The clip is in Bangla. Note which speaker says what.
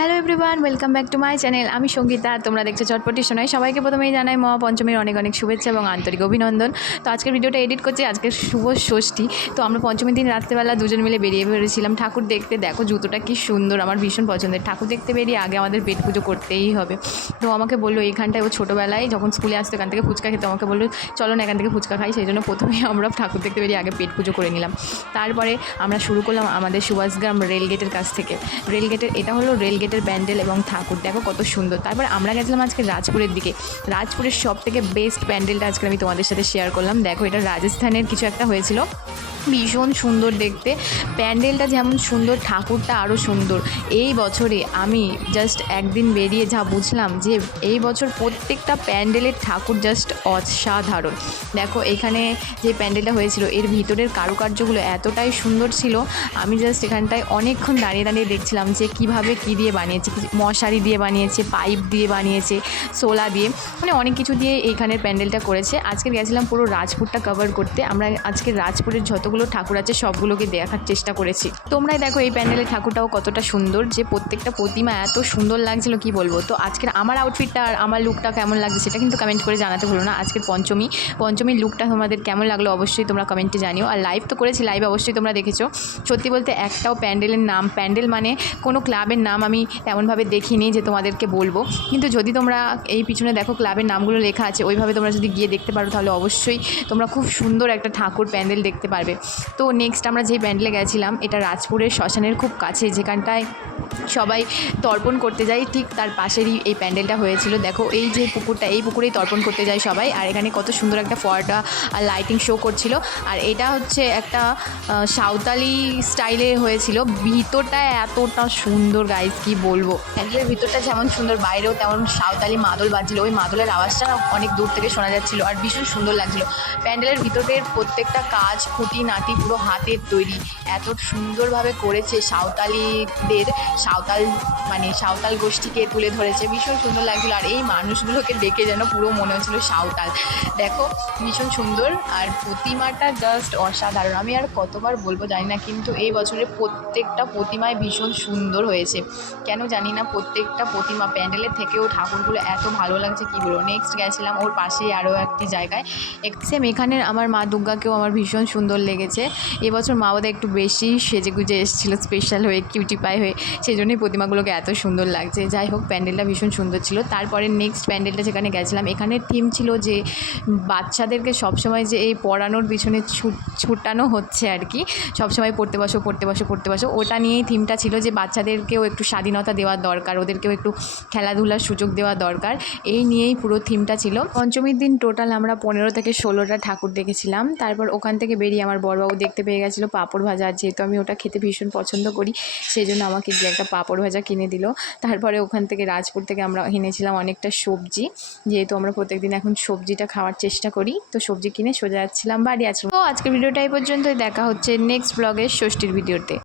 Speaker 1: Hello everyone welcome back to my channel আমি সঙ্গীতা তোমরা দেখছ চটপটি শোনাই সবাইকে প্রথমেই জানাই, মহা পঞ্চমীর অনেক অনেক শুভেচ্ছা এবং আন্তরিক অভিনন্দন। তো আজকের ভিডিওটা এডিট করছি আজকে শুভ ষষ্ঠী। তো আমরা পঞ্চমীর দিন রাত্রেবেলা দুজন মিলে বেরিয়ে বেরিয়েছিলাম ঠাকুর দেখতে, দেখো জুতোটা কি সুন্দর, আমার ভীষণ পছন্দের। ঠাকুর দেখতে বেরিয়ে আগে আমাদের পেট পুজো করতেই হবে। তো আমাকে বলল, এইখানটায় ও ছোটোবেলায় যখন স্কুলে আসতো, এখান থেকে ফুচকা খেতে। আমাকে বলল, চলো না, এখান থেকে ফুচকা খাই। সেই জন্য প্রথমেই আমরা ঠাকুর দেখতে বেরিয়ে আগে পেট পুজো করে নিলাম। তারপরে আমরা শুরু করলাম আমাদের সুভাষগ্রাম রেলগেটের কাছ থেকে। রেলগেটের, এটা হলো রেলগেটের ব্যান্ডেল এবং ঠাকুর। দেখো কত সুন্দর। তারপর আমরা গেছিলাম আজকে রাজপুরের দিকে। রাজপুরের সব থেকে বেস্ট প্যান্ডেলটা আজকে আমি তোমাদের সাথে শেয়ার করলাম। দেখো এটা রাজস্থানের কিছু একটা হয়েছিল। ভীষণ সুন্দর দেখতে। প্যান্ডেলটা যেমন সুন্দর, ঠাকুরটা আরও সুন্দর। এই বছরে আমি জাস্ট একদিন বেরিয়ে যা বুঝলাম যে এই বছর প্রত্যেকটা প্যান্ডেলের ঠাকুর জাস্ট অসাধারণ। দেখো, এখানে যে প্যান্ডেলটা হয়েছিল, এর ভিতরের কারুকার্যগুলো এতটাই সুন্দর ছিল। আমি জাস্ট এখানটায় অনেকক্ষণ দাঁড়িয়ে দাঁড়িয়ে দেখছিলাম যে কীভাবে কী দিয়ে বানিয়েছে মশারি দিয়ে বানিয়েছে, পাইপ দিয়ে বানিয়েছে, সোলা দিয়ে। মানে অনেক কিছু দিয়ে এইখানের প্যান্ডেলটা করেছে। আজকে গেছিলাম পুরো রাজপুরটা কভার করতে। আমরা আজকে রাজপুরের যতগুলো ঠাকুর আছে, সবগুলোকে দেখার চেষ্টা করেছি। তোমরাই দেখো এই প্যান্ডেলের ঠাকুরটাও কতটা সুন্দর, যে প্রত্যেকটা প্রতিমা এত সুন্দর লাগছিল, কি বলব? তো আজকের আমার আউটফিটটা আর আমার লুকটা কেমন লাগছে, সেটা কিন্তু কমেন্ট করে জানাতে ভুলো না। আজকের পঞ্চমী, পঞ্চমীর লুকটা তোমাদের কেমন লাগল অবশ্যই তোমরা কমেন্টে জানিও। আর লাইভ তো করেছি লাইভ অবশ্যই তোমরা দেখেছ। সত্যি বলতে একটাও প্যান্ডেলের নাম, প্যান্ডেল মানে কোনো ক্লাবের নাম আমি তেমনভাবে দেখিনি যে তোমাদেরকে বলব। কিন্তু যদি তোমরা এই পিছনে দেখো ক্লাবের নামগুলো লেখা আছে, ওইভাবে তোমরা যদি গিয়ে দেখতে পারো, তাহলে অবশ্যই তোমরা খুব সুন্দর একটা ঠাকুর প্যান্ডেল দেখতে পারবে। তো নেক্সট আমরা যেই প্যান্ডেলে গেছিলাম এটা রাজপুরের শ্মশানের খুব কাছে যেখানটায় সবাই তর্পণ করতে যায়, ঠিক তার পাশেরই এই প্যান্ডেলটা হয়েছিল। দেখো, এই যে পুকুরটা, এই পুকুরেই তর্পণ করতে যায় সবাই। আর এখানে কত সুন্দর একটা ফোয়ারা আর লাইটিং শো করছিল। আর এটা হচ্ছে একটা সাঁওতালি স্টাইলে হয়েছিল। ভিতরটা এতটা সুন্দর গাইজ কি বলব? প্যান্ডেলের ভিতরটা যেমন সুন্দর, বাইরেও তেমন সাঁওতালি মাদল বাজছিল। ওই মাদলের আওয়াজটা অনেক দূর থেকে শোনা যাচ্ছিল আর ভীষণ সুন্দর লাগছিল। প্যান্ডেলের ভিতরের প্রত্যেকটা কাজ, খুঁটি, নাটি পুরো হাতের তৈরি। এত সুন্দরভাবে করেছে সাঁওতালিদের সাঁওতাল মানে সাঁওতাল গোষ্ঠীকে তুলে ধরেছে। ভীষণ সুন্দর লাগছিল। আর এই মানুষগুলোকে দেখে যেন পুরো মনে হচ্ছিল সাঁওতাল। দেখো, ভীষণ সুন্দর। আর প্রতিমাটা জাস্ট অসাধারণ। আমি আর কতবার বলব জানি না, কিন্তু এই বছরের প্রত্যেকটা প্রতিমায় ভীষণ সুন্দর হয়েছে। কেন জানি না, প্রত্যেকটা প্রতিমা প্যান্ডেলের থেকেও ঠাকুরগুলো এত ভালো লাগছে। কী বলব? নেক্সট গেছিলাম ওর পাশেই আরও একটি জায়গায়। সেম এখানের আমার মা দুর্গাকেও আমার ভীষণ সুন্দর লেগেছে। এবছর মা বোধহয় একটু বেশি সেজে গুজে এসেছিল স্পেশাল হয়ে কিউটি পাই হয়ে। সেই জন্যই প্রতিমাগুলোকে এত সুন্দর লাগছে। যাই হোক, প্যান্ডেলটা ভীষণ সুন্দর ছিল। তারপরে নেক্সট প্যান্ডেলটা যেখানে গেছিলাম, এখানে থিম ছিল যে বাচ্চাদেরকে সবসময় যে এই পড়ানোর পিছনে ছুট, ছুটানো হচ্ছে আর কি, সবসময় পড়তে বসো পড়তে বসো পড়তে বসো। ওটা নিয়েই থিমটা ছিল যে বাচ্চাদেরকেও একটু স্বাধীনতা দেওয়া দরকার, ওদেরকেও একটু খেলাধুলার সুযোগ দেওয়া দরকার। এই নিয়েই পুরো থিমটা ছিল। পঞ্চমীর দিন টোটাল আমরা পনেরো থেকে ষোলোটা ঠাকুর দেখেছিলাম। তারপর ওখান থেকে বেরিয়ে আমার বড়বাবু দেখতে পেয়ে গেছিল পাঁপড় ভাজা। যেহেতু আমি ওটা খেতে ভীষণ পছন্দ করি, সেই জন্য আমাকে গিয়ে একটা পাঁপড় ভাজা কিনে দিল। তারপরে ওখান থেকে রাজপুর থেকে আমরা এনেছিলাম অনেকটা সবজি। যেহেতু আমরা প্রত্যেকদিন এখন সবজিটা খাওয়ার চেষ্টা করি, তো সবজি কিনে সোজা যাচ্ছিলাম বাড়ি। আজকে তো আজকের ভিডিওটা এই পর্যন্তই। দেখা হচ্ছে নেক্সট ব্লগের ষষ্ঠীর ভিডিওতে।